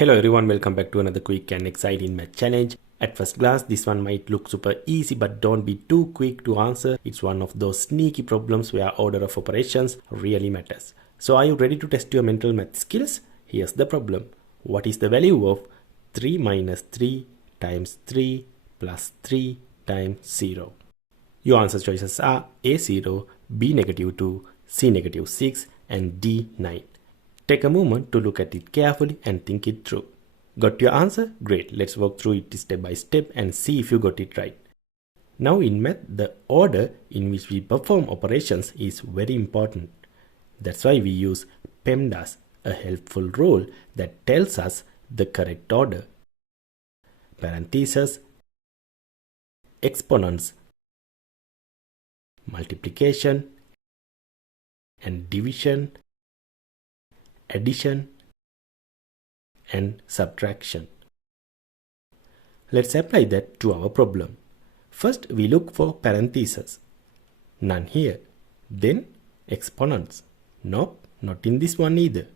Hello everyone, welcome back to another quick and exciting math challenge. At first glance, this one might look super easy, but don't be too quick to answer. It's one of those sneaky problems where order of operations really matters. So are you ready to test your mental math skills? Here's the problem. What is the value of 3 minus 3 times 3 plus 3 times 0? Your answer choices are A0, B negative 2, C negative 6 and D 9. Take a moment to look at it carefully and think it through. Got your answer? Great, let's walk through it step by step and see if you got it right. Now in math, the order in which we perform operations is very important. That's why we use PEMDAS, a helpful rule that tells us the correct order. Parentheses, exponents, multiplication and division, addition and subtraction. Let's apply that to our problem. First we look for parentheses. None here. Then exponents. Nope, not in this one either.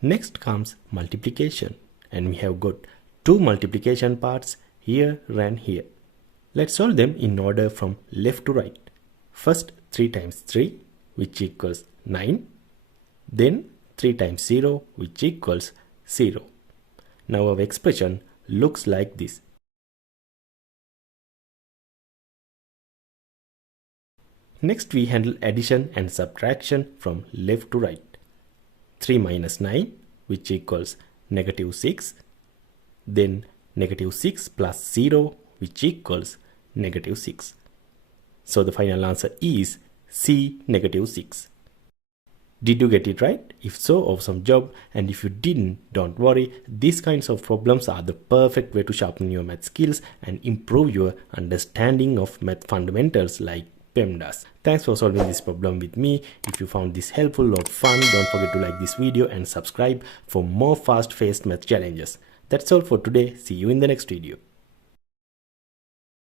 Next comes multiplication, and we have got two multiplication parts here and here. Let's solve them in order from left to right. First 3 times 3, which equals 9. Then 3 times 0, which equals 0. Now our expression looks like this. Next we handle addition and subtraction from left to right. 3 minus 9, which equals negative 6. Then negative 6 plus 0, which equals negative 6. So the final answer is C, negative 6. Did you get it right? If so, awesome job. And if you didn't, don't worry. These kinds of problems are the perfect way to sharpen your math skills and improve your understanding of math fundamentals like PEMDAS. Thanks for solving this problem with me. If you found this helpful or fun, don't forget to like this video and subscribe for more fast-paced math challenges. That's all for today. See you in the next video.